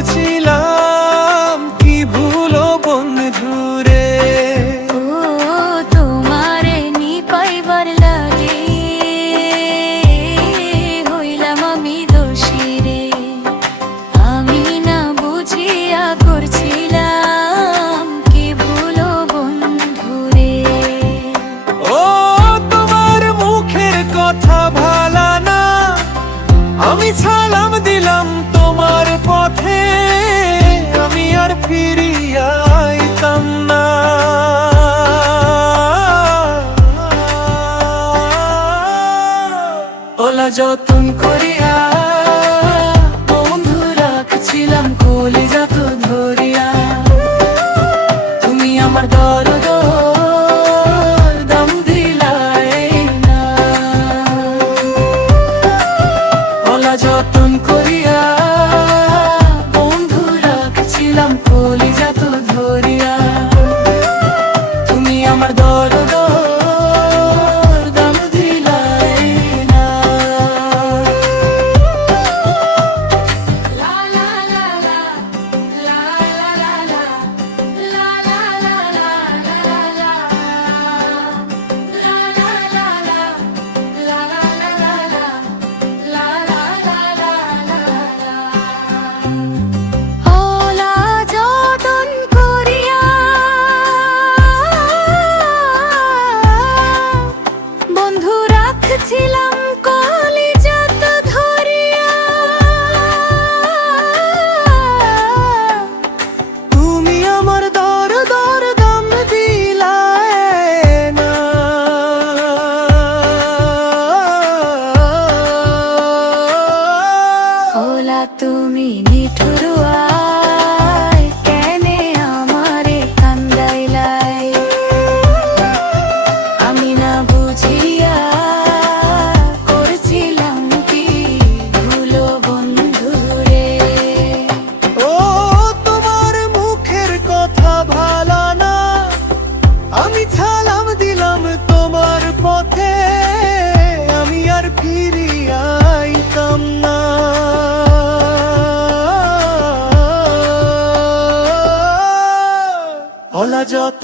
করছিলাম, কি ভুলো বন্ধুরে। ও তোমারে নি পাইবার লাগে হইলাম আমি দোষী রে, আমি না বুঝিয়া করছিলাম, কি ভুলো বন্ধুরে। ও তোমার মুখের কথা ভালা না, আমি সালাম দিলাম তোমার পথে, আমি আর ফিরিয়া আইতাম না। ওলা যতন করিয়া বন্ধু রাখছিলাম কলিজা তো ধরিয়া, তুমি আমার দরদ দাম দিলাই না। ওলা যতন করিয়া বন্ধু রাখছিলাম কলিজা তো ধরিয়া, তুমি আমার দরদ দাম দিলাই না। লা লা লা লা লা লা লা লা লা লা লা লা লা ওলা যতন করিয়া বন্ধু রাখছিলাম কলিজা তো ধরিয়া, তুমি আমার দরদ দাম দিলাই না। ওলা তুমি নিঠুরুয়াই কেনে আমারে কান্দাইলাই, আমি না বুঝিয়া করছিলাম, কি ভুলো বন্ধুরে। ও তোমার মুখের কথা ভালা না, আমি সালাম দিলাম তোমার পথে, আমি আর ফিরিয়া আইতাম না। ওলা যত